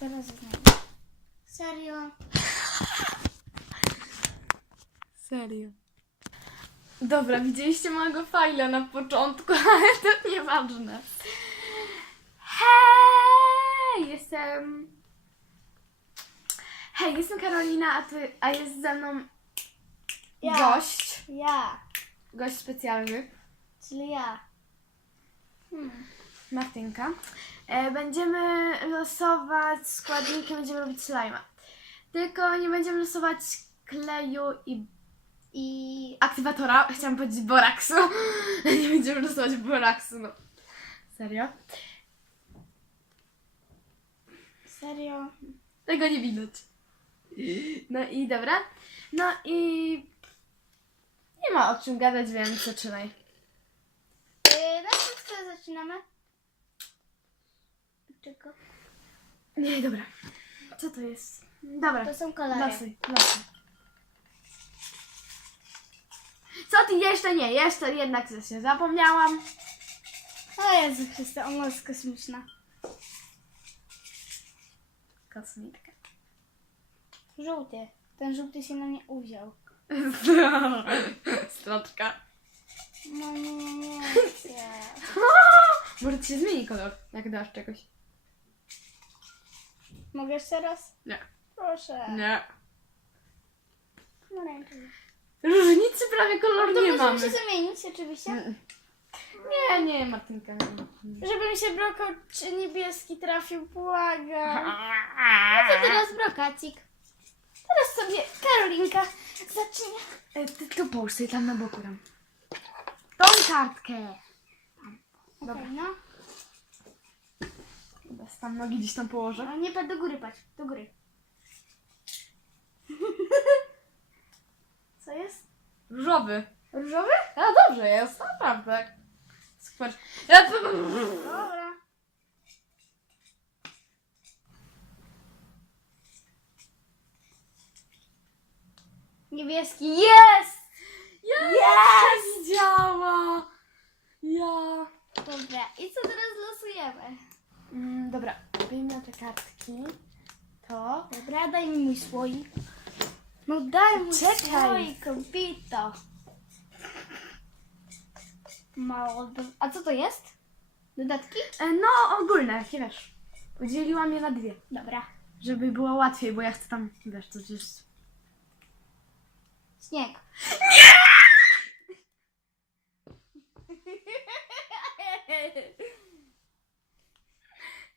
Teraz znam. Serio? Serio. Dobra, widzieliście mojego fajla na początku, ale to nieważne. Hej, jestem Karolina, a jest ze mną Ja. gość. Ja. Gość specjalny. Czyli ja. Martynka. Będziemy losować składniki, będziemy robić slajma. Tylko nie będziemy losować kleju i aktywatora. Chciałam powiedzieć boraksu. Nie będziemy losować boraksu, no. Serio? Serio? Tego nie widać. No i dobra. No i nie ma o czym gadać, więc zaczynaj. Na co zaczynamy? Czego? Nie, dobra. Co to jest? Dobra. To są kolory. Losuj. Co ty jeszcze nie? Jeszcze jednak coś się zapomniałam. O Jezu Chryste, ona jest kosmiczna. Kosmitka. Żółty. Ten żółty się na mnie uwziął. Stroczka. No nie. Może ci się zmieni kolor, jak dasz czegoś. Mogę jeszcze raz? Nie. Proszę. Nie. No rękę. Różnicy prawie koloru To nie możemy mamy. się zamienić oczywiście. Nie, Martynka. Żeby mi się brokat czy niebieski trafił, błagam. No to teraz brokacik. Teraz sobie Karolinka zacznie. Ty tu połóż sobie tam na boku tam. Tą kartkę. Okej, no. Chyba tam nogi gdzieś tam położę. No nie patrz do góry, patrz. Do góry. Co jest? Różowy. Różowy? A dobrze jest, naprawdę. Super. Dobra. Niebieski. Jest! Jest! Działa! Ja. Dobra, i co teraz losujemy? Dobra, wyjmę te kartki. To. Dobra, daj mi mój słoik. No daj mi Czekaj. słoik, kompito. Mało. A co to jest? Dodatki? No, ogólne, wiesz. Podzieliłam je na dwie. Dobra. Żeby było łatwiej, bo ja chcę tam, wiesz, coś jest. Śnieg.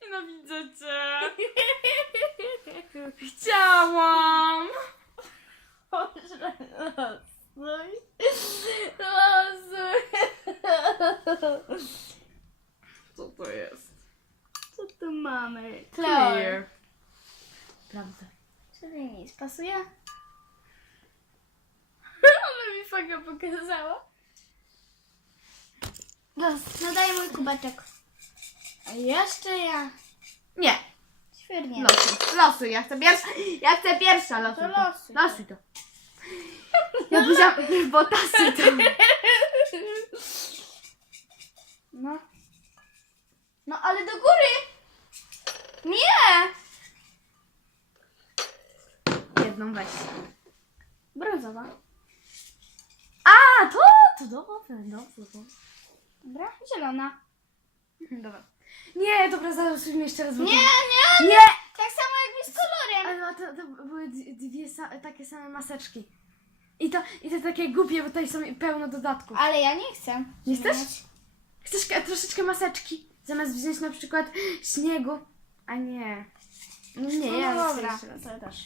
Nienawidzę cię. Chciałam. Boże, losuj. Losuj. Co to jest? Co tu mamy? Clear. Prawda. Czyli nic. Pasuje? Ona mi fajnie pokazała. No daj mój kubeczek. A jeszcze ja. Nie. Świetnie. Losuj, ja chcę pierwsza. Ja chcę pierwsza, losuj. To losuj. Losuj to. Ja powiedziałam, bo tasuj to. No. No ale do góry. Nie. Jedną weź. Brązowa. A, to dobrze. Dobra, zielona. Dobra. Nie, dobra, zalosujmy jeszcze raz. bo Nie, to- nie. Nie! Tak samo jak mi z kolorem. Ale to były dwie takie same maseczki. I to takie głupie, bo tutaj są pełno dodatków. Ale ja nie chcę. Nie chcesz? zmieniać. Chcesz troszeczkę maseczki? Zamiast wziąć na przykład śniegu. A nie. No nie, ja No chcę dobra. jeszcze raz. To też.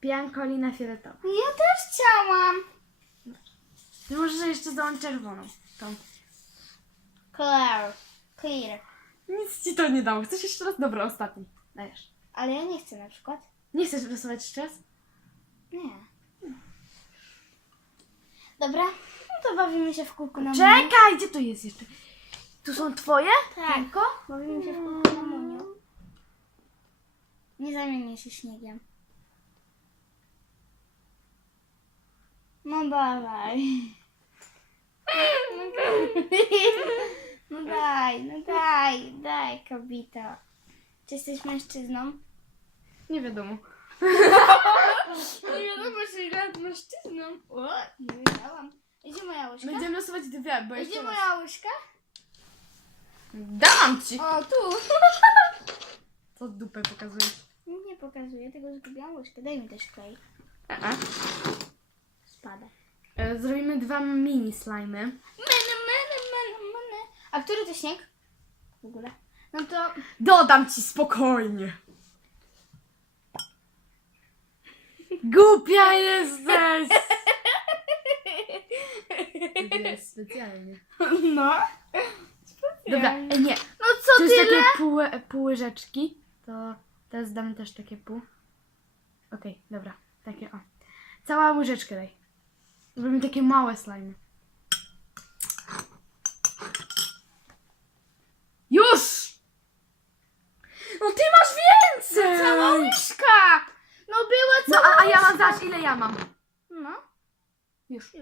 Biankolina fioletowa. Ja też chciałam. Ty możesz jeszcze dołączyć czerwoną. Tą. Clear. Clear. Nic ci to nie dało. Chcesz jeszcze raz? Dobra, ostatni. Dajesz. Ale ja nie chcę na przykład. Nie chcesz rysować jeszcze raz? Nie. Dobra. No to bawimy się w kółko na muniu. Czekaj, gdzie to jest jeszcze? Tu są twoje? Tak. Tylko? Bawimy się w kółko na muniu. Nie zamienię się śniegiem. No dawaj. No daj, kobito. Czy jesteś mężczyzną? Nie wiadomo. Nie wiadomo, czy jest mężczyzną. O, nie wiedziałam. Gdzie moja łyżka? Będziemy losować dwie, bo Gdzie jeszcze raz. moja łyżka? Dam ci! O, tu. Co dupę pokazujesz? Nie pokazuję, tylko zgubiłam łyżkę. Daj mi też klej. Spada. Zrobimy 2 mini slimy. Mene. A który to śnieg? W ogóle. No to... Dodam ci spokojnie. Głupia jesteś! Jest specjalnie. No. Dobra, nie. No co To jest tyle? takie pół łyżeczki. To teraz damy też takie pół. Okej, dobra. Takie o. Cała łyżeczkę daj. Robimy takie małe slimy. Już! No ty masz więcej! Cała łyżka! No była No cała a ja mam zaś ile ja mam? No, Już.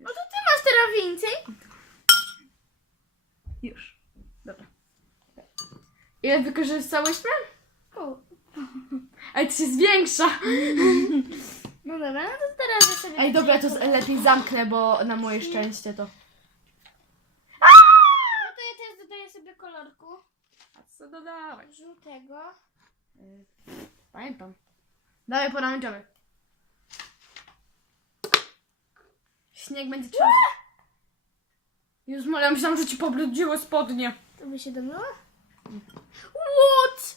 No to ty masz teraz więcej. Już. Dobra. Ile wykorzystałyśmy? O. Ale to się zwiększa. No dobra, no to teraz ja sobie... Ej, dobra, to lepiej zamknę, bo na moje szczęście to. No to ja teraz dodaję sobie kolorku A co dodałeś? żółtego. Pamiętam. Dawaj pomarańczowy. Śnieg będzie trzeba. Już moja, myślałam, że ci pobrudziły spodnie. To by się domyło? What?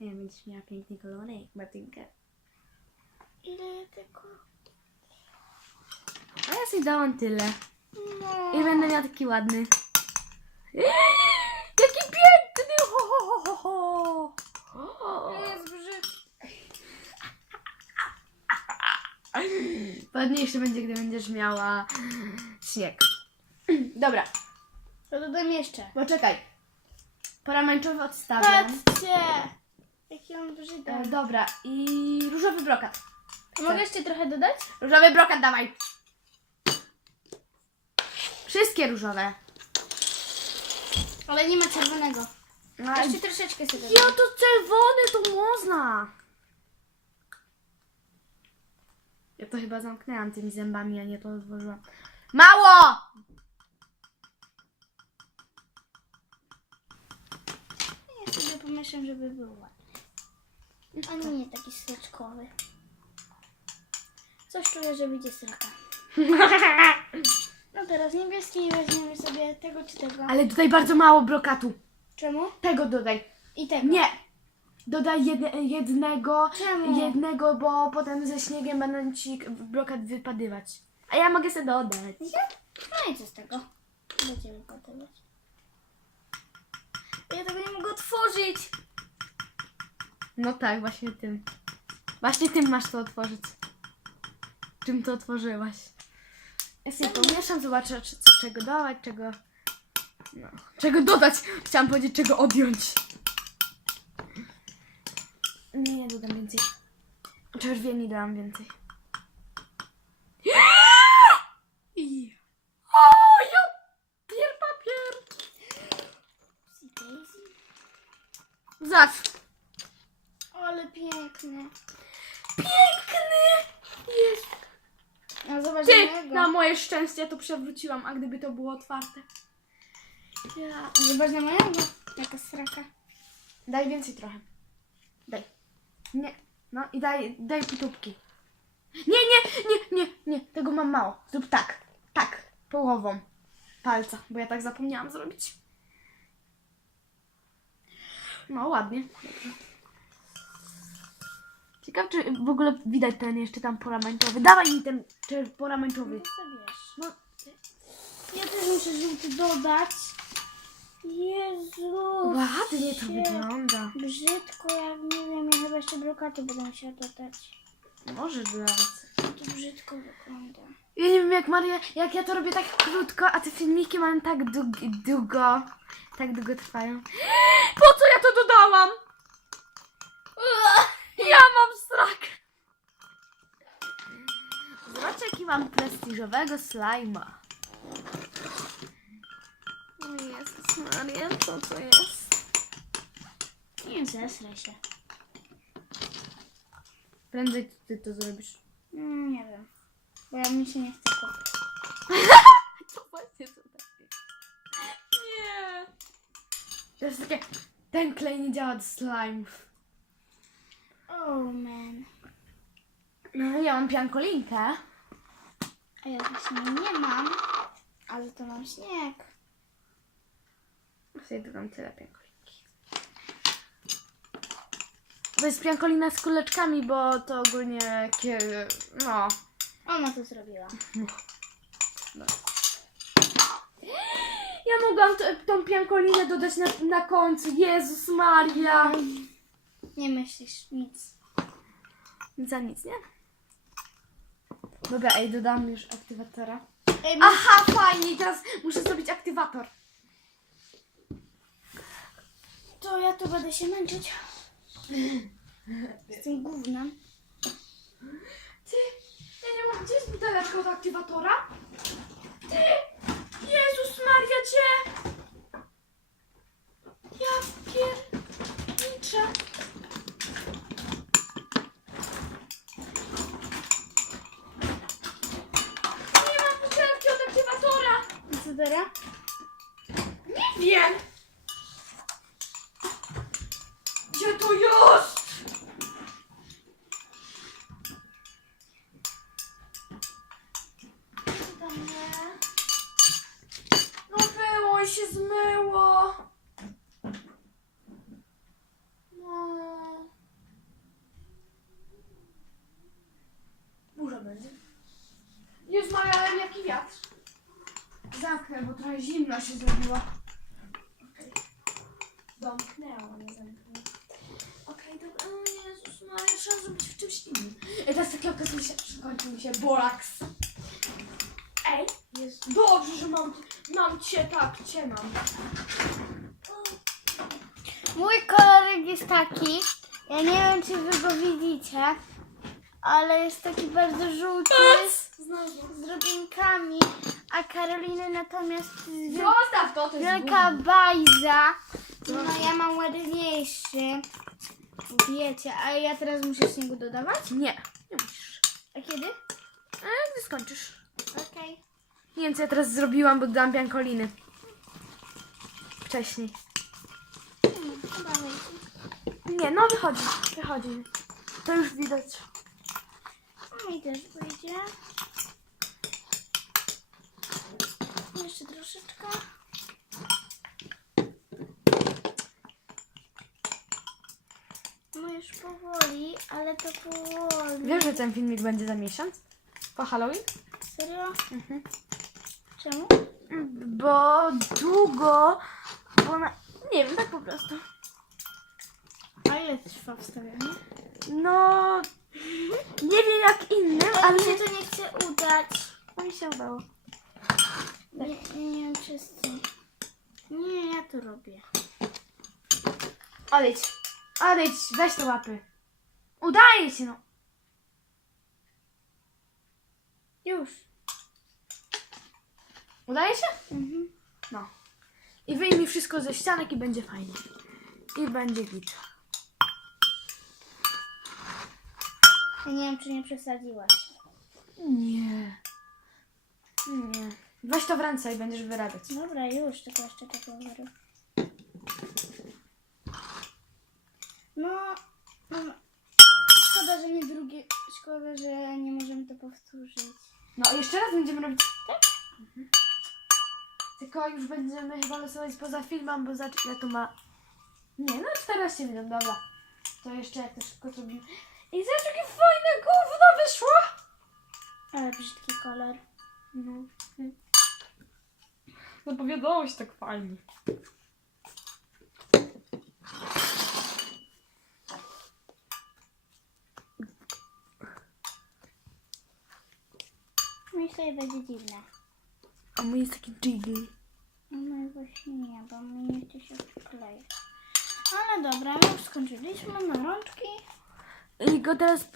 Będziesz miała piękny kolorek, Martynka. Ile ja tego? A ja sobie dałam tyle. No. I będę miała taki ładny. Jaki piękny! Ho, ho, ho, ho, ho. Jest brzydki. Ładniejszy będzie, gdy będziesz miała śnieg. Dobra, To dodam jeszcze. poczekaj. Pomarańczowy odstawiam. Patrzcie! Jaki on brzydki. Dobra, i różowy brokat. Mogę jeszcze trochę dodać? Różowy brokat dawaj. Wszystkie różowe. Ale nie ma czerwonego. No, Jeszcze troszeczkę sobie ja dodam. to czerwony, to można. Ja to chyba zamknęłam tymi zębami, a nie to otworzyłam. Mało! Ja sobie pomieszam, żeby był ładny. A nie taki sreczkowy. Coś czuję, że wyjdzie sraka. No teraz niebieski i weźmiemy sobie tego czy tego. Ale dodaj bardzo mało brokatu. Czemu? Tego dodaj. I tego. Nie! Dodaj jednego, Czemu? jednego, bo potem ze śniegiem będą ci brokat wypadywać. A ja mogę sobie dodać. No i co z tego? Będziemy gotować. Ja tego nie mogę otworzyć. No tak, właśnie tym. Właśnie tym masz to otworzyć. Czym to otworzyłaś? Ja sobie pomieszam, zobaczę czego dawać, czego... No. Czego dodać? Chciałam powiedzieć, czego odjąć. Nie dodam więcej. Czerwieni dałam więcej. I... O, ja... Papier! Zawsze. Ale piękny. Piękny! Jest. A zobacz Ty, mojego. na moje szczęście to przewróciłam, a gdyby to było otwarte. Ja. Zobacz na mojego. Jaka sraka. Daj więcej trochę. Daj. Nie. No i daj pitubki. Nie. Tego mam mało. Zrób tak. Tak. Połową palca, bo ja tak zapomniałam zrobić. No ładnie. Dobrze. Ciekawe, czy w ogóle widać ten jeszcze tam pomarańczowy. Dawaj mi ten pomarańczowy. No co wiesz? No, Ja też muszę żółty dodać. Jezu. ładnie to wygląda. Brzydko, jak nie wiem, ja chyba jeszcze brokaty będę musiała dodać. Może dawać. To brzydko wygląda. Ja nie wiem jak Maria, jak ja to robię tak krótko, a te filmiki mają tak długo trwają. Po co ja to dodałam? Ja mam strach. Zobaczcie jaki mam prestiżowego slajma. Jezus Maria, co to jest? Nie zesraj się. Prędzej ty to zrobisz. Nie wiem. Bo ja mi się nie chce kupić. To właśnie to takie. Nie. To jest takie... Ten klej nie działa do slime'ów. Oh man. No ja mam piankolinkę. A ja właśnie nie mam. Ale to mam śnieg. Sobie dodam tyle piankolinki. To jest piankolina z kuleczkami, bo to ogólnie... No... Ona to zrobiła. Ja mogłam tą piankolinę dodać na końcu. Jezus Maria. Nie myślisz nic. Za nic, nie? Dobra, ej, dodam już aktywatora. Ej, Aha, fajnie, teraz muszę zrobić aktywator. to ja tu będę się męczyć. Z tym gównem. Ty, ja nie mam, gdzie jest buteleczka od aktywatora? Ty, Jezus Maria, gdzie? Ja pierniczę. Nie mam butelki od aktywatora. I co teraz? Nie wiem. Gdzie to jest? Tam nie. No było i się zmyło. No. Burza będzie. Jezu Maria, ale jaki wiatr. Zamknę, bo trochę zimno się zrobiło. Okej. Zamknęła, nie zamknęła. Okej, dobra. O Jezus Maria, trzeba zrobić w czymś innym. I teraz takie okazuje się, skończył mi się boraks. Ej, jest dobrze, że mam cię, tak, cię mam. Mój kolorek jest taki. Ja nie wiem, czy wy go widzicie. Ale jest taki bardzo żółty. Z drobinkami. A Karoliny natomiast jest Zostaw to, to jest wielka bajza. No ja mam ładniejszy. Wiecie, a ja teraz muszę śniegu dodawać? Nie, nie musisz. A kiedy? A gdy skończysz. Okej. Nie wiem, co ja teraz zrobiłam, bo dodałam piankoliny. Wcześniej. Chyba wyjdzie. Nie, no wychodzi, wychodzi. To już widać. A mi też wyjdzie. Jeszcze troszeczkę. No już powoli, ale to powoli. Wiesz, że ten filmik będzie za miesiąc? Po Halloween? Serio? Mhm. Czemu? Bo długo, bo nie wiem, tak po prostu. A ile trwa wstawianie? No, nie wiem jak innym, Ale ale mi się to nie chce udać. to mi się udało. Nie wiem czy z tym. Nie, ja to robię. Odejdź, weź te łapy. Udaje się, no. Już. Udaje się? Mhm. No. I wyjmij wszystko ze ścianek i będzie fajnie. I będzie git. Ja nie wiem czy nie przesadziłaś. Nie. Weź to w ręce i będziesz wyrabiać. Dobra, już, tylko jeszcze tego wyry. No, szkoda, że nie drugie, szkoda, że nie możemy to powtórzyć. No jeszcze raz będziemy robić. Tak? Mhm. Tylko już będziemy chyba losować poza filmem, bo zobacz ile to ma. Nie, no 14 minut, dobra. To jeszcze jak to szybko zrobimy. I zobacz jakie fajne gówno wyszło! Ale brzydki kolor. No. Zapowiadało się tak fajnie. Myślę, że będzie dziwne. A mój jest taki jiggly. No właśnie nie, bo mi nie chce się przykleić. Ale dobra, my już skończyliśmy na rączki. I go teraz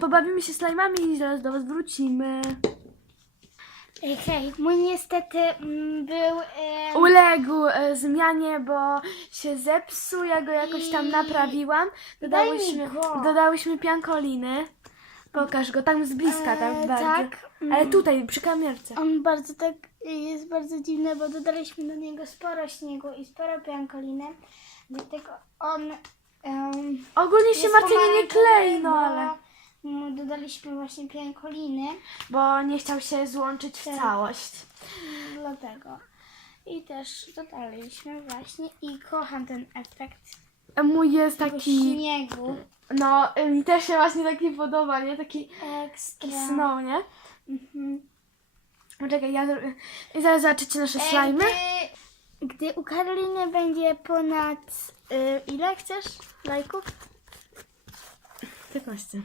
pobawimy się slajmami i zaraz do was wrócimy. Hej, mój niestety był... Uległ zmianie, bo się zepsuł, ja go jakoś tam naprawiłam. Daj mi go. Dodałyśmy piankoliny. Pokaż go, tam z bliska, tak bardzo. tak. Ale tutaj, przy kamerce. On bardzo tak jest bardzo dziwny, bo dodaliśmy do niego sporo śniegu i sporo piankoliny. Dlatego on Ogólnie się jest Martynie nie pomarańczowy, klei, no bo ale... mu dodaliśmy właśnie piankoliny. Bo nie chciał się złączyć w Tak. całość. Dlatego. I też dodaliśmy właśnie i kocham ten efekt Mój jest tego taki... śniegu. No, mi też się właśnie taki podoba, nie? Taki Ekstra. snow, nie? Mhm. Poczekaj, i zaraz zobaczycie nasze slajmy. Gdy u Karoliny będzie ponad ile chcesz lajków? 15.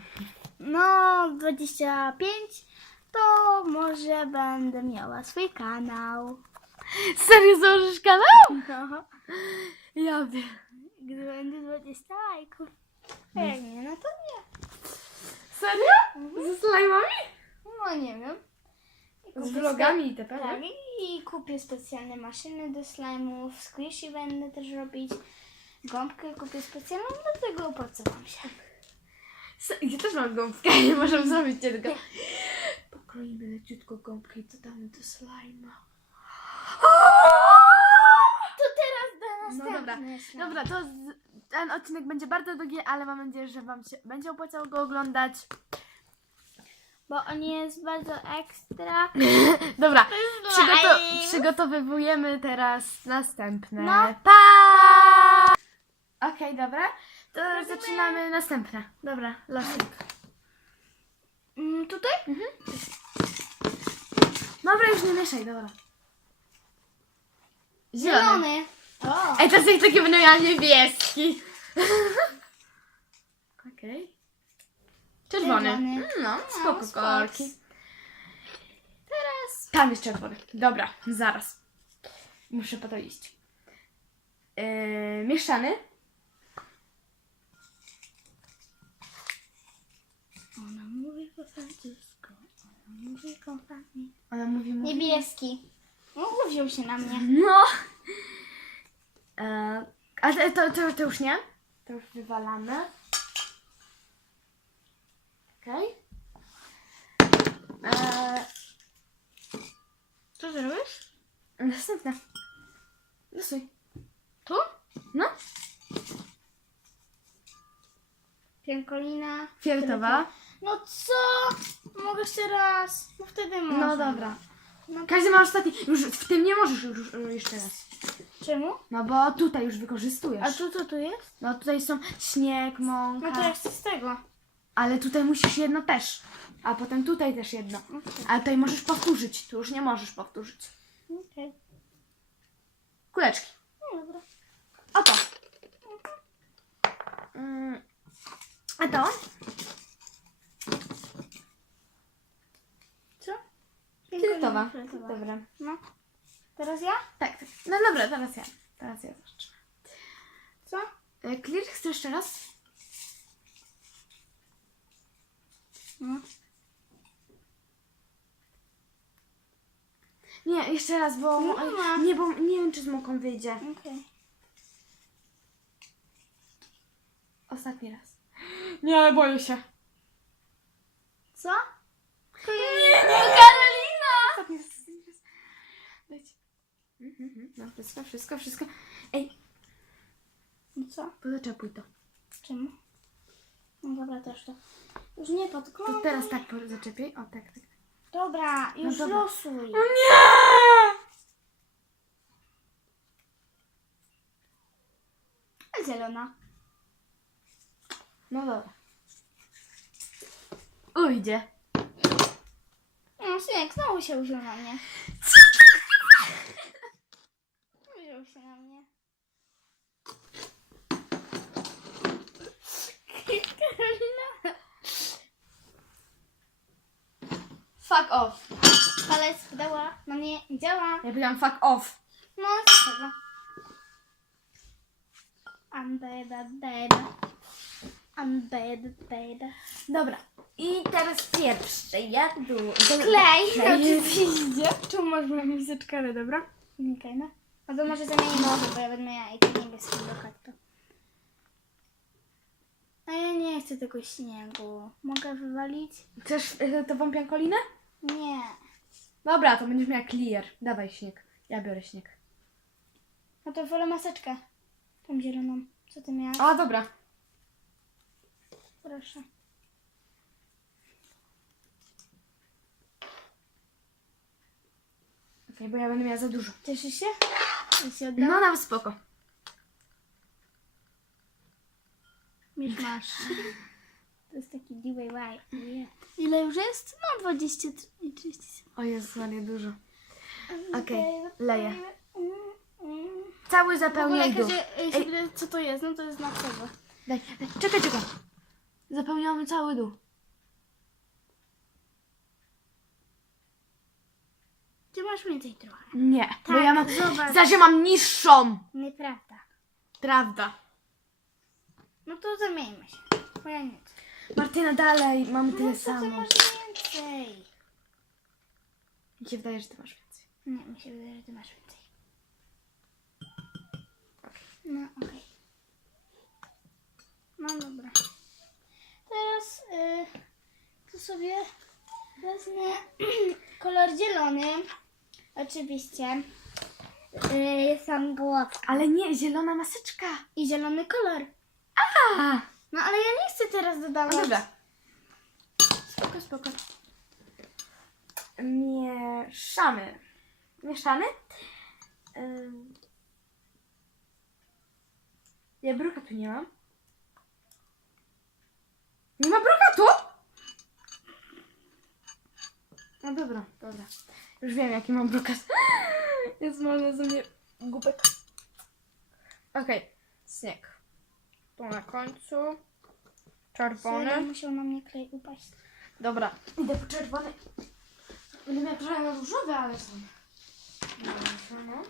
No 25, to może będę miała swój kanał. Serio założysz kanał? No, Ja wiem. gdy będzie 20 lajków. A jak nie, no to nie. Serio? Ze slajmami? No nie wiem. I Z kupię vlogami itp. Tak, i kupię specjalne maszyny do slajmów, squishy będę też robić. Gąbkę kupię specjalną, dlatego opłacałam się. Ja też mam gąbkę, nie możemy zrobić tylko. Pokroimy leciutko gąbkę i dodamy do slajma. To teraz do No dobra, dobra, to ten odcinek będzie bardzo długi, ale mam nadzieję, że wam się będzie opłacało go oglądać. Bo on jest bardzo ekstra. Dobra, slime. przygotowujemy teraz następne. No. Pa! Okej, dobra, to zaczynamy następne. Dobra, losik. Tutaj? Dobra, już nie mieszaj, dobra. Zielony. O. Ej, teraz jak takie będę miała niebieski. Okej. Czerwony. Czerwony. No, spoko spoko. kolorki. Teraz. Tam jest czerwony. Dobra, zaraz. Muszę po to iść. Mieszany. Ona mówi po francusku. Ona mówi kochani. Ona mówi mu... Niebieski. No, uwziął się na mnie. No. A to już nie? To już wywalamy. Okej. Co zrobisz? Następne. Losuj. Tu? No. Piankolina. Fioletowa. No co? Mogę jeszcze raz. No wtedy może. No dobra. No, Każdy ma ostatni. Już w tym nie możesz już jeszcze raz. czemu? No bo tutaj już wykorzystujesz. A tu co tu jest? No tutaj są śnieg, mąka. No to ja chcę z tego. Ale tutaj musisz jedno też. A potem tutaj też jedno. Ale tutaj możesz powtórzyć. Tu już nie możesz powtórzyć. Okej. Kuleczki. No dobra. Oto. A to? Co? Fioletowa. Fioletowa. Dobra. No. Teraz ja? Tak, tak. No dobra, teraz ja. Teraz ja zacznę. Co? Clear, chcesz jeszcze raz? No. Nie, jeszcze raz, bo... No, ma. Nie, bo nie wiem, czy z moką wyjdzie. Okej. Ostatni raz. Nie, boję się. Co? Nie, Karolina! Ostatni raz. Dajcie. No, wszystko. Ej, No co? pozaczepuj to. Czemu? No dobra, też to. Już nie To podglądam. teraz tak zaczepiaj. O, tak. Dobra, już dobra. losuj. Nie! Zielona. No dobra. Ujdzie. No, synek, znowu się użył na mnie. Użył się na mnie. Karolina. Fuck off. Palec dała na mnie nie działa. Ja powiedziałam fuck off. No, co tego? I'm bad, baby. I'm bad, baby. Dobra. I teraz pierwsze, jak było? Klej. Oczywiście. Tu masz moją miseczkę, dobra? Okej, no. No to może zamienimy może, bo ja będę miała i ten niebieski brokat to. A ja nie chcę tego śniegu. Mogę wywalić? Chcesz tą piankolinę? Nie. Dobra, to będziesz miała clear. Dawaj śnieg. Ja biorę śnieg. No to wolę maseczkę. Tą zieloną. Co ty miałaś? A, dobra. Proszę. Okej, bo ja będę miała za dużo. Cieszysz się? Ja się oddam? No, nawet spoko. Misz masz. To jest taki DIY. Ile już jest? No 23 i 30 sekund. O Jezu, ale dużo. Okej, Okej, leję. mm. Cały W ogóle zapełniaj dół. jeśli pyta, co to jest, no to jest na tego. Daj. Czekaj. Zapełniamy cały dół. Ty masz więcej trochę. Nie, bo Tak, ja mam... zobacz. Zaś ja mam niższą. Nieprawda. Prawda. No to zamieńmy się. Bo ja nie chcę. Martyna, dalej. Mamy No tyle to ty samo. masz więcej. Mi się wydaje, że ty masz więcej. Nie, mi się wydaje, że ty masz więcej. No, okej. No dobra. Teraz tu sobie wezmę kolor zielony. Oczywiście. Jest tam głowka. Ale nie, zielona maseczka. I zielony kolor. A, No ale ja nie chcę teraz dodawać. no dobra. Spoko. Mieszamy. Mieszamy? Ja brokatu nie mam. Nie ma brokatu? No dobra. Już wiem, jaki mam brokat. Jest może ze mnie głupek. Okej, śnieg. Tu na końcu. Czerwony. Musiał na mnie klej upaść. Dobra, idę po czerwony. Będę miała trochę na różowy, ale są. Dobrze, no.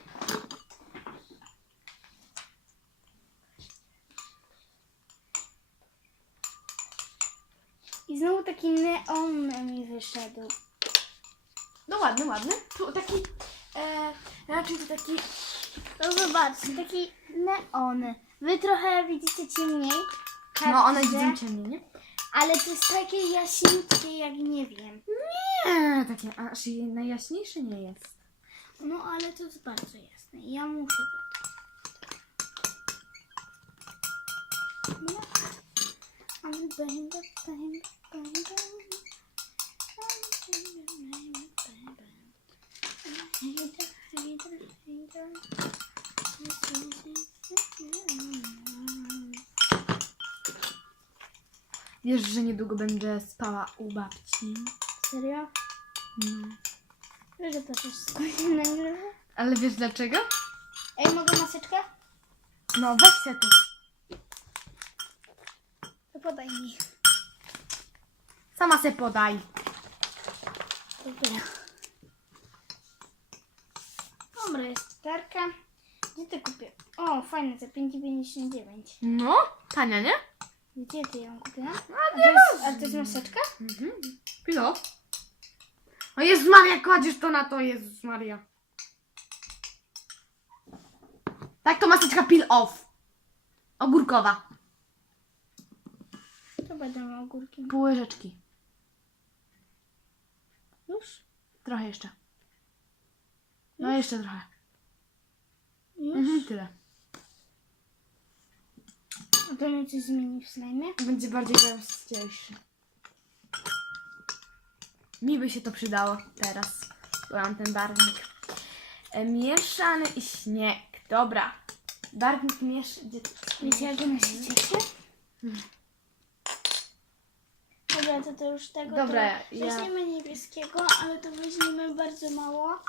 I znowu taki neon mi wyszedł. No ładny. Tu taki, raczej to taki, No zobaczcie, taki neon. Wy trochę widzicie ciemniej. no one Każdy, widzą ciemniej, nie? ale to jest takie jaśniutkie, jak nie wiem. Nie, takie aż najjaśniejsze nie jest. No ale to jest bardzo jasne. Ja muszę to. No. Wiesz, że niedługo będę spała u babci? Serio? No. Wiesz, że to też skończy nagrywa? Ale wiesz dlaczego? Ej, mogę maseczkę? No weź se tu. To podaj mi. Sama se podaj. Dobra. Dobra, jest gitarka. Gdzie ty kupię? O, fajne, za 5,99. No, tania, nie? Gdzie ty ją kupiłam? A A to jest maseczka? Pilo. O Jezus Maria, kładziesz to na to, Jezus Maria. Tak, to maseczka peel off. Ogórkowa. To będą ogórki. Pół łyżeczki. Już? Trochę jeszcze. No jeszcze trochę. Już? Tyle. A to mi coś zmieni w slajmie? Będzie bardziej gęściejszy. Mi by się to przydało teraz, bo mam ten barwnik. Mieszany i śnieg. Dobra. Barwnik mieszany. Wiecie, jak ona się cieszy? Dobra, to już tego. Dobra, to weźmiemy niebieskiego, ale to weźmiemy bardzo mało.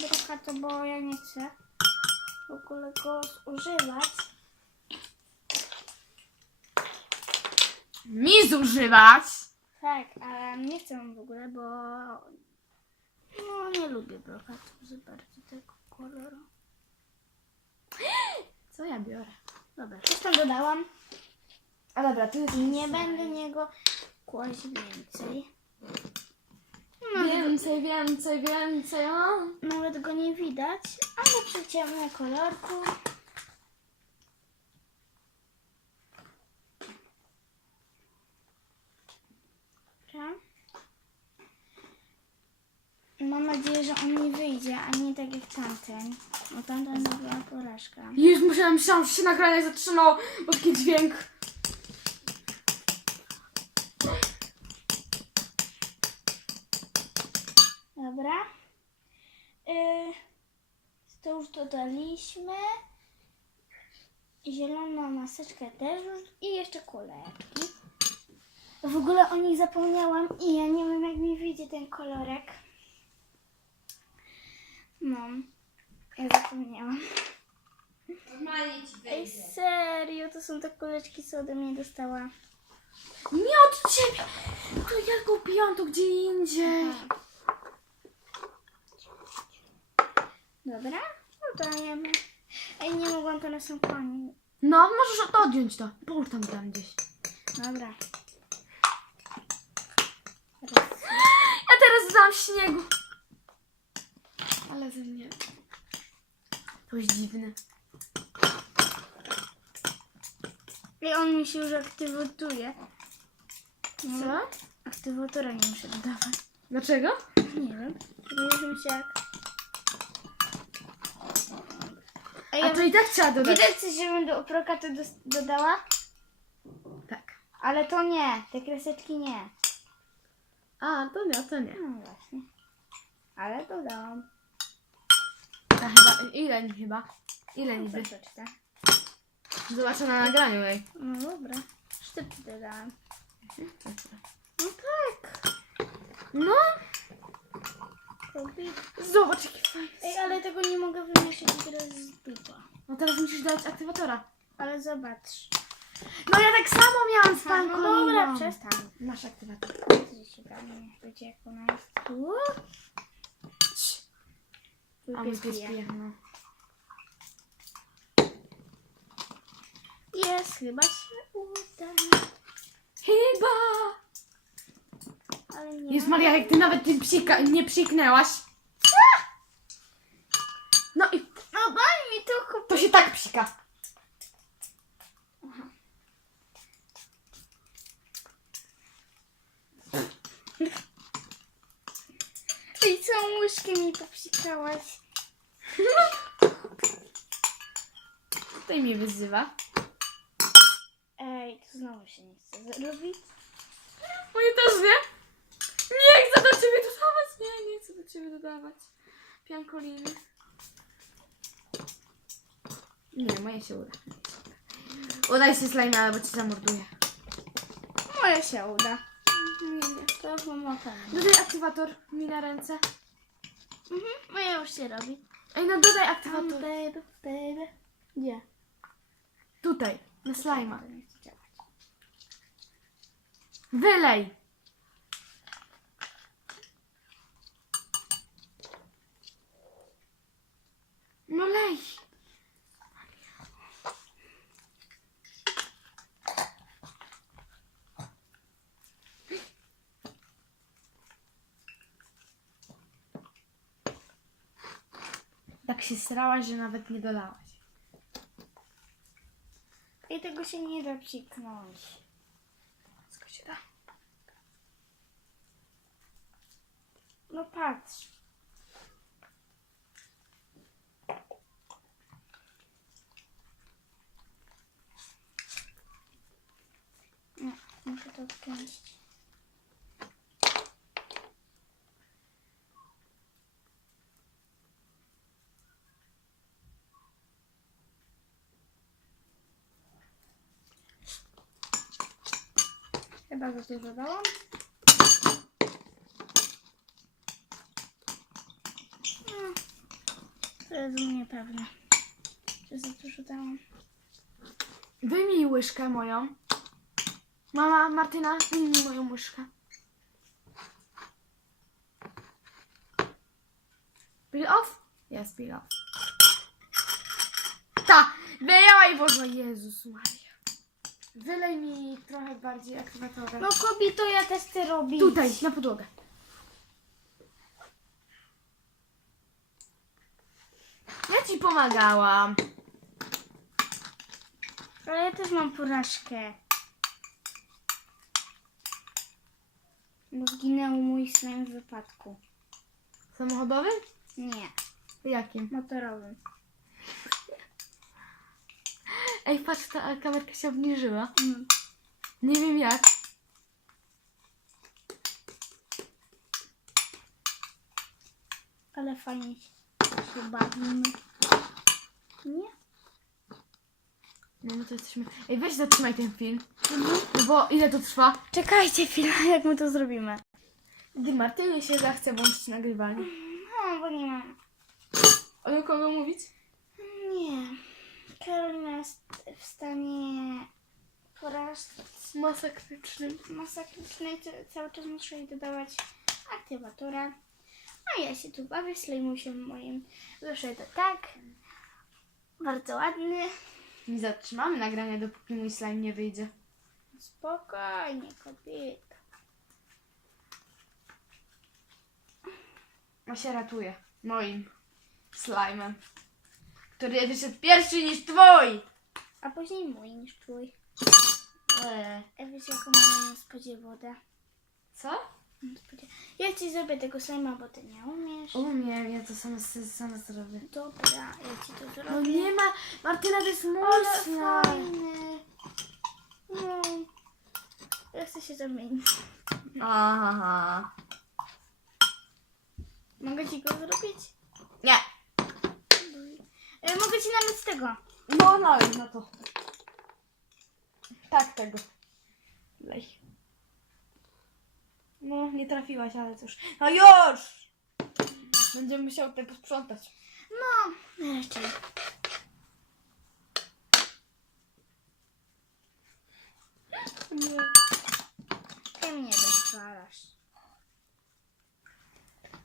Brokatu, bo ja nie chcę w ogóle go zużywać. Mi zużywać. Tak, ale nie chcę w ogóle, bo no nie lubię brokatu za bardzo tego koloru. Co ja biorę? Dobra, coś tam dodałam. A dobra, tu jest Nie będę niego kłaść więcej. Więcej, o. Nawet go nie widać, ale przyciemnę kolorku. Dobra. Mam nadzieję, że on nie wyjdzie, a nie tak jak tamten. Bo tamten była porażka. Już myślałam, że się nagranie zatrzymało, bo taki dźwięk. Dobra. To już dodaliśmy. Zieloną maseczkę też już. I jeszcze kuleczki. W ogóle o nich zapomniałam i ja nie wiem, jak mi wyjdzie ten kolorek. No. Ja zapomniałam. Normalnie ci Ej, serio, to są te kuleczki, co ode mnie dostała. Nie od ciebie! To ja kupiłam to gdzie indziej. Dobra, dodajemy. Ej, nie mogłam to na sam koniec. No, możesz to odjąć to. Połóż tam gdzieś. Dobra. Ja teraz dodałam śniegu. Ale ze mnie. To jest dziwne. I on mi się już aktywuje. Co? Aktywatora nie muszę dodawać. Dlaczego? Nie wiem. Nie wiem się jak. Ej, A to i tak trzeba dodać. widać, że bym do oproka to dodała? Tak. Ale to nie. Te kreseczki nie. A, to nie. No właśnie. Ale dodałam. A chyba, ile niby? Troszeczkę. Zobaczę na nagraniu, ej. No dobra. Sztypki dodałam. No tak. No, zobacz jaki fajny. Ej, ale tego nie mogę wymieszać i teraz z dupa. No teraz musisz dać aktywatora. Ale zobacz. No ja tak samo miałam z No panką. dobra, przestań. Masz aktywator. Widzicie tam, wiecie jak ona jest. A mój pies pije, no. Jest, chyba się uda. Chyba. Ale nie. Jest Maria, jak ty nawet tym nie psiknęłaś. No i No daj mi to kup. to się tak psika. Ej, całą łyżkę mi popsikałaś. Tutaj mnie wyzywa. Ej, to znowu się nie chce zrobić. Moje też nie. Nie chcę do ciebie dodawać. Nie chcę do ciebie dodawać. Piankoliny. Nie, moje się uda. Udaj się slime, albo cię zamorduję. Moje się uda. To już mam ochotę. Dodaj aktywator mi na ręce. Moje już się robi. Ej, no dodaj aktywator. Baby. Gdzie? Tutaj, na slajma. To nie chce działać. Wylej. No lej. Tak się starałaś, że nawet nie dolałaś. I tego się nie da psiknąć. Wszystko się da. No patrz. No, muszę to odkręcić. Chyba za dużo dałam. No, to jest niepewne, że za dużo dałam. Wyjmij łyżkę moją. Mama, Martyna, wyjmij moją łyżkę. Peel off? Jest peel off. Ta! Wyjęła i włożyła. Jezus Maria. Wylej mi trochę bardziej aktywatora. No kobieto, ja też chcę robić. Tutaj, na podłogę. Ja ci pomagałam. Ale ja też mam porażkę. Bo zginął mój slime w wypadku. Samochodowym? Nie, Jakim? motorowym. Ej, patrz, ta kamerka się obniżyła. Mm. Nie wiem jak. Ale fajnie się bawimy. Nie? No my to jesteśmy... Ej, weź zatrzymaj ten film. No bo ile to trwa? Czekajcie chwilę, jak my to zrobimy. Gdy Martynie się zachce włączyć nagrywanie. No, bo nie mam. O do kogo mówić? Nie. Karolina jest w stanie porażki masakrycznej. Cały czas muszę jej dodawać aktywatora. A ja się tu bawię, slajmusiem moim. Wyszedł tak. Bardzo ładny. Nie zatrzymamy nagrania, dopóki mój slime nie wyjdzie. Spokojnie, kobieta. A się ratuje moim slime'em, który wyszedł pierwszy niż twój. A później mój niż twój. Eee. Ja wiesz, jaką mamy na spodzie wodę. Co? Ja ci zrobię tego slajma, bo ty nie umiesz. Umiem, ja to sama zrobię. Dobra, ja ci to zrobię. No nie ma, Martyna, to jest mój Ale slime. fajny. No. Ja chcę się zamienić. Aha. Mogę ci go zrobić? Nie. Mogę ci nawet z tego. No to. Tak tego. Lej. No, nie trafiłaś, ale cóż. No już! Będziemy musiał tutaj posprzątać. No, raczej. Nie. Ty mnie rozwalasz.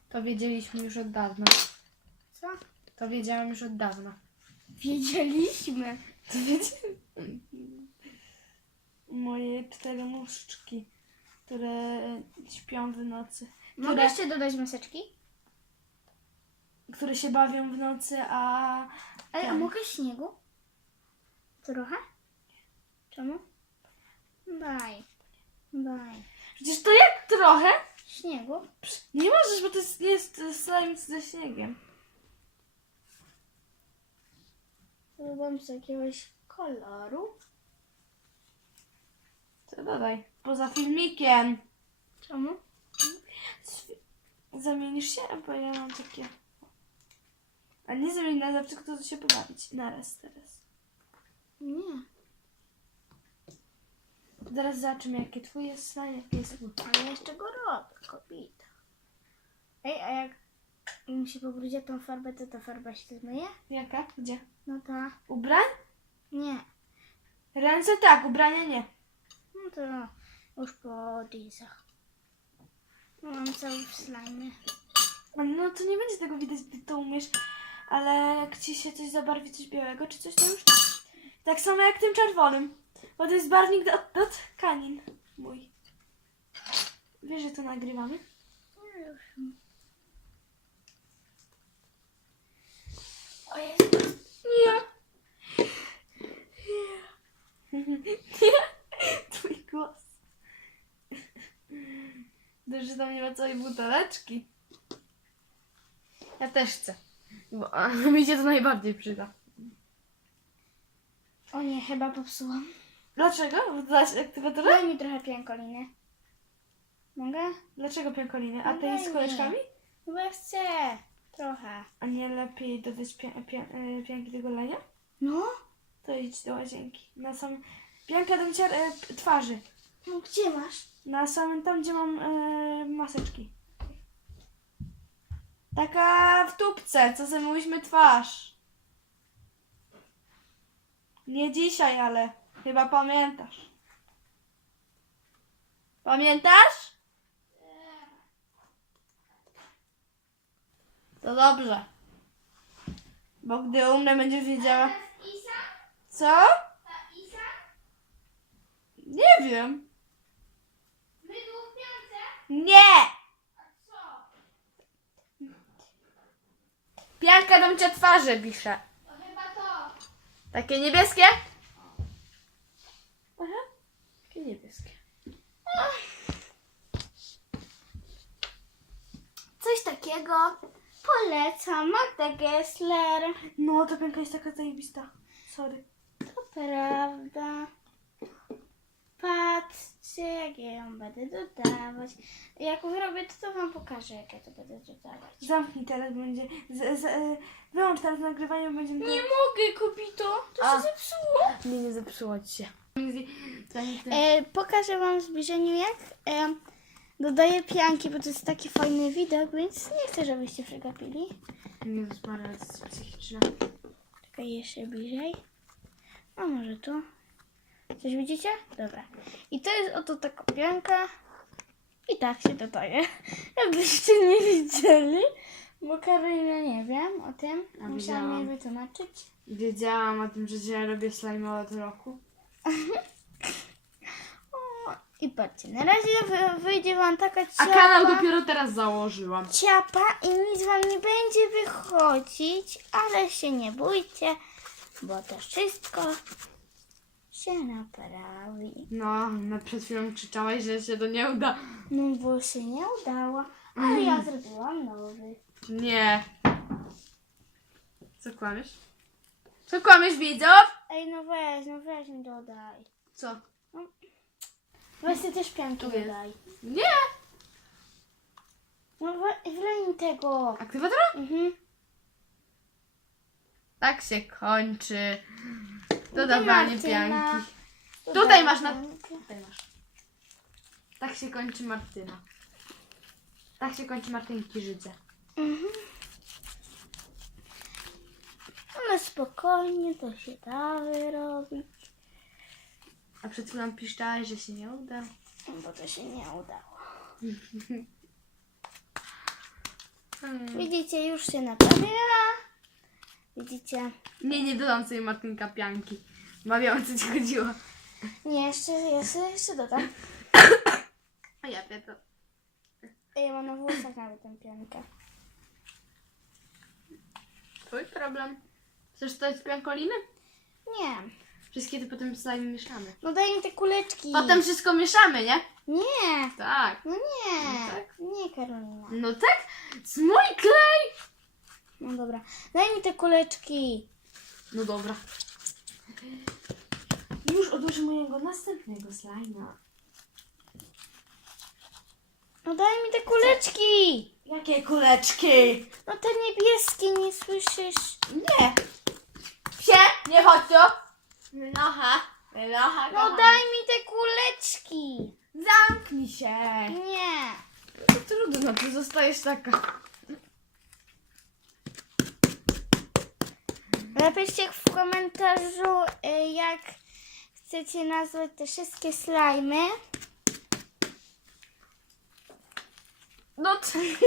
To wiedzieliśmy już od dawna. Co? To wiedziałam już od dawna. Wiedzieliśmy. To wiedziałem. Moje 4 muszczki, które śpią w nocy. Mogę jeszcze dodać maseczki? Które się bawią w nocy, a... Ej, a mogę śniegu? Trochę? Czemu? Baj. Baj. Przecież to jak trochę? Śniegu? Nie możesz, bo to jest slime ze śniegiem. Dodam z jakiegoś koloru. To dodaj. Poza filmikiem. Czemu? Zamienisz się? Bo ja mam takie... A nie zamień na zawsze, kto się pobawić. Naraz, teraz. Nie. Zaraz zobaczymy, jakie twój jest slime, jakie jest mój. Ale jeszcze go robię, kobieta. Ej, a jak mi się pobrudzie tą farbę, to ta farba się zmyje? Jaka? Gdzie? No ta. Ubrań? Nie. Ręce tak, ubrania nie. No to już po jeansach. No, mam cały w slime. No to nie będzie tego widać, gdy to umiesz. Ale jak ci się coś zabarwi, coś białego czy coś, to już tak samo jak tym czerwonym. Bo to jest barwnik do tkanin mój. Wiesz, że to nagrywamy? O Jezu. Nie. Nie. Twój głos. Dobrze, że tam nie ma całej buteleczki. Ja też chcę. Bo mi się to najbardziej przyda. O nie, chyba popsułam. Dlaczego? Bo dodać aktywatora? Daj mi trochę piankoliny. Mogę? Dlaczego piankoliny? A No tej daj z mi. koleczkami? Bo ja chcę. Trochę. A nie lepiej dodać pianki do golenia? No? To idź do łazienki. Na sam... Pianka do mycia twarzy. No gdzie masz? Na samym tam, gdzie mam maseczki. Taka w tubce, co sobie myliśmy twarz. Nie dzisiaj, ale chyba pamiętasz. Pamiętasz? To dobrze. Bo gdy umrę, będziesz wiedziała. Isa? Co? Ta Isa? wiem. Mydło w piance? Nie! A co? Pianka do mycia twarzy pisze. To chyba to. Takie niebieskie? Aha, takie niebieskie. Coś takiego polecam. Magda Gessler. No, ta pianka jest taka zajebista. Sorry. To prawda. Patrzcie, jak ja ją będę dodawać. Jak wyrobię to wam pokażę, jak ja to będę dodawać. Zamknij teraz, będzie... wyłącz teraz nagrywanie, będzie... Nie mogę, kobito. To A. się zepsuło. Nie zepsuło ci się. Pokażę wam w zbliżeniu, jak dodaję pianki, bo to jest taki fajny widok, więc nie chcę, żebyście przegapili. Jezus Maria, to jest psychiczne. Czekaj jeszcze bliżej. A może tu? Coś widzicie? Dobra. I to jest oto taka pianka. I tak się dodaje. Jakbyście nie widzieli, bo Karolina nie wiem o tym. A Musiałam widziałam. jej wytłumaczyć. Wiedziałam o tym, że dzisiaj robię slime od roku. O, i patrzcie, na razie wyjdzie wam taka A ciapa. kanał dopiero teraz założyłam. Ciapa i nic wam nie będzie wychodzić, ale się nie bójcie, bo to wszystko się naprawi. No, przed chwilą krzyczałaś, że się to nie uda. No bo się nie udało, ale ja zrobiłam nowy. Nie. Co kłamiesz? Co kłamiesz, widzów? Ej, no weź mi dodaj. Co? Weź ty też pianki Tu jest. dodaj. Nie. No wlej mi tego. Aktywatora? Mhm. Tak się kończy Tutaj dodawanie Martyna. pianki. Dodaj Tutaj masz na... piankę. Tutaj masz. Tak się kończy Martyna. Tak się kończy Martynki życie. Mhm. Ale spokojnie, to się da wyrobić. A przed chwilą piszczałaś, że się nie uda. Bo to się nie udało. Hmm. Widzicie, już się naprawiła. Widzicie? Nie dodam sobie Martynka pianki. Mawiałam, co ci chodziło. Nie, jeszcze dodam. A ja pierdolę. Ja mam na włosach nawet tę piankę. Twój problem. Chcesz dać piankoliny? Nie. Wszystkie ty potem slime mieszamy. No daj mi te kuleczki. Potem wszystko mieszamy, nie? Nie. Tak. No nie. No tak. Nie, Karolina. No tak? Z mój klej! No dobra. Daj mi te kuleczki. No dobra. Już odłożę mojego następnego slajma. No daj mi te kuleczki. Jakie kuleczki? No te niebieskie, nie słyszysz? Nie. Psie, nie chodź tu. Wynocha. Wynocha. No daj mi te kuleczki. Zamknij się. Nie. To trudno, ty zostajesz taka. Napiszcie w komentarzu, jak chcecie nazwać te wszystkie slajmy. No ty.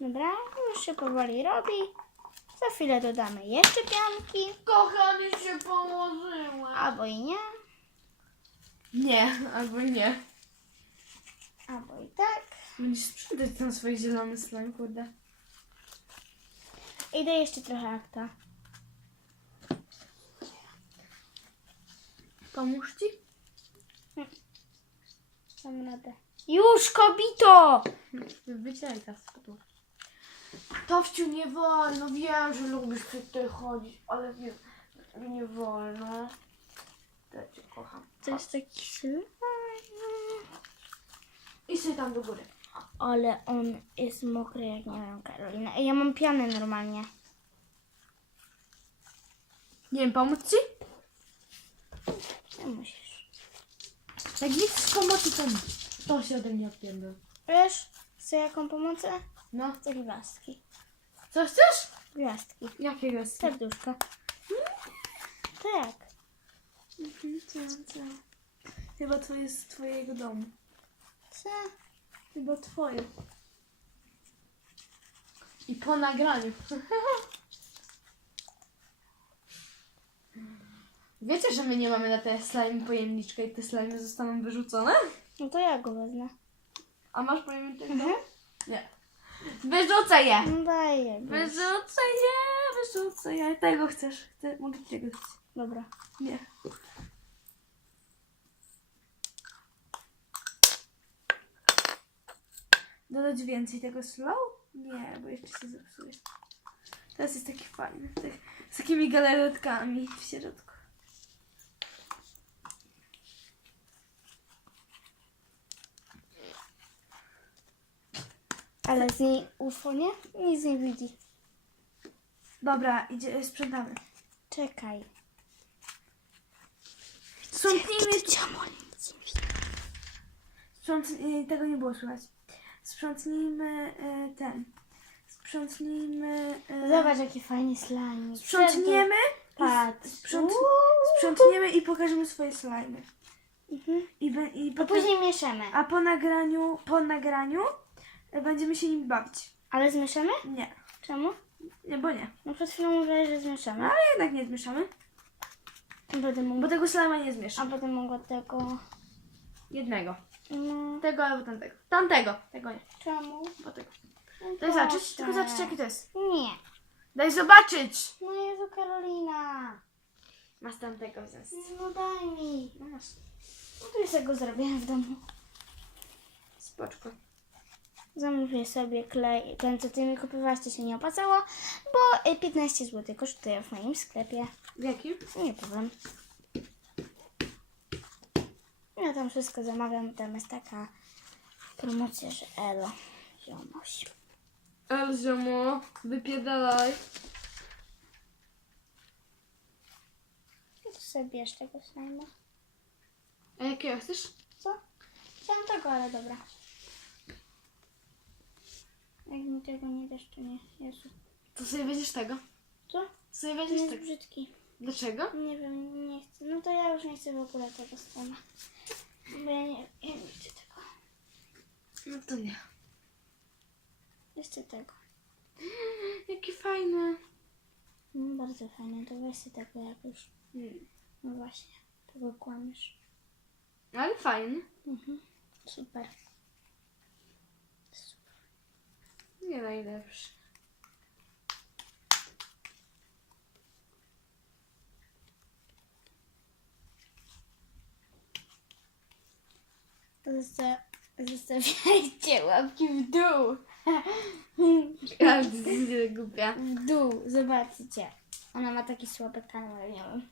Dobra, już się powoli robi. Za chwilę dodamy jeszcze pianki. Kochany się położyła. Albo i nie, Nie, albo nie. albo i tak. Będziesz sprzedać ten swój zielony slime, kurde. Idę jeszcze trochę akta. Pomóż ci? Dam radę. Już, kobito! Wycielaj teraz tu. Towciu, nie wolno. Wiem, że lubisz tutaj chodzić, ale wiem, że nie wolno. Ja cię kocham. To jest taki slime. I sobie tam do góry. Ale on jest mokry jak nie wiem, Karolina. Ej, ja mam pianę normalnie. Nie wiem, pomóc ci? Nie musisz. Jak nic z pomocy, to się ode mnie odpierdol. Wiesz, chcę jaką pomocę? No. Chcę gwiazdki. Co chcesz? Gwiazdki. Jakiego? Serduszka. Tak. Co? Chyba to jest z twojego domu. Co? Chyba twoje. I po nagraniu. Wiecie, że my nie mamy na te slime pojemniczkę i te slimy zostaną wyrzucone? No to ja go wezmę. A masz pojemniczek? Nie. Wyrzucę je! No daję. Wyrzucę je. Tego chcesz. Mogę ci tego dać. Dobra. Nie. Dodać więcej tego slow? Nie, bo jeszcze się zepsuje. Teraz jest taki fajny. Z takimi galaretkami w środku. Ale z niej UFO, nie? Nic nie widzi. Dobra, sprzątamy. Czekaj. Sprzątnijmy. Gdzie Tego nie było słychać. Sprzątnijmy Sprzątnijmy. Zobacz, jaki fajny slime. Sprzątniemy. Patrz. Sprzątniemy i pokażemy swoje slimy. Mhm. I A potem, później mieszamy. a po nagraniu będziemy się nimi bawić. Ale zmieszamy? Nie. Czemu? Nie, bo nie. No przed chwilą mówiłaś, że zmieszamy. Ale jednak nie zmieszamy. Będę mogła... Bo tego slima nie A zmieszam. potem mogła tego... Jednego. No... Tego albo tamtego. Tamtego. Tego nie. Czemu? Bo tego. No Daj zobaczyć. proszę. Tylko zobaczyć jaki to jest. Nie. Daj zobaczyć. No Jezu, Karolina. Masz tamtego wziąć. No daj mi. No masz. No to już tego zrobię w domu. Spoczko. Zamówię sobie klej. Ten, co ty mi kupowałaś, to się nie opłacało, bo 15 zł kosztuje w moim sklepie. W jakim? Nie powiem. Ja tam wszystko zamawiam. Tam jest taka promocja, że elo. Ziomuś. Elziomo, wypierdalaj. To sobie bierz tego slajma. A jakiego chcesz? Co? Chciałam tego, ale dobra. Jak mi tego nie dasz, to nie. Jezu. To sobie weźmiesz tego. Co? Sobie To weźmiesz jest tego. brzydki. Dlaczego? Nie wiem, nie chcę. No to ja już nie chcę w ogóle tego slajma. Bo ja nie chcę tego. No to nie. Jeszcze tego. Jaki fajny. No, bardzo fajne. To weź sobie tego jak już. No właśnie. Tego kłamiesz. Ale fajny. Mhm. Super. Nie najlepszy. Zostawiajcie łapki w dół. Ale ty jesteś głupia. W dół. Zobaczcie. Ona ma taki słaby kanał, nie wiem.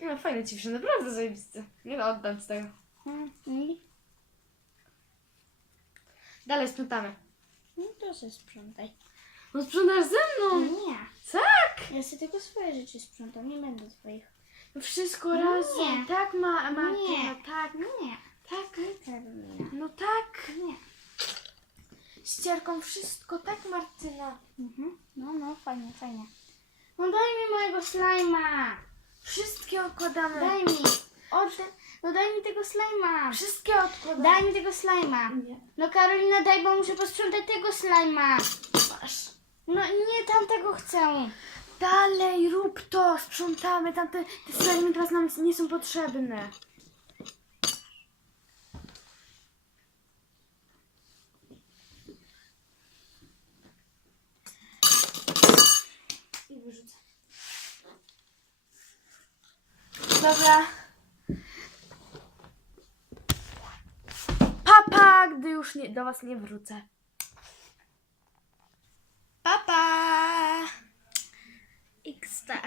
No fajne ci wyszło, naprawdę zajebiste. Nie no, oddam z tego. I? Dalej sprzątamy. No to się sprzątaj. No sprzątasz ze mną. Nie. Tak. Ja sobie tylko swoje rzeczy sprzątam. Nie będę twoich. No wszystko Nie. razem. Tak ma Martyna, Nie. tak. Nie. Tak. Nie, Karolina. No tak. Nie. Ścierką wszystko, tak Martyna. Mhm. No, fajnie, fajnie. No daj mi mojego slajma. Wszystkie odkładamy. Daj mi. No daj mi tego slajma. Wszystkie odkładamy. Daj mi tego slajma. Nie. No Karolina, daj, bo muszę posprzątać tego slajma. Masz. No nie, tamtego chcę. Dalej, rób to, sprzątamy. Te slimy teraz nam nie są potrzebne. I wyrzucę. Dobra. Papa, gdy już do was nie wrócę. Papa. Xta.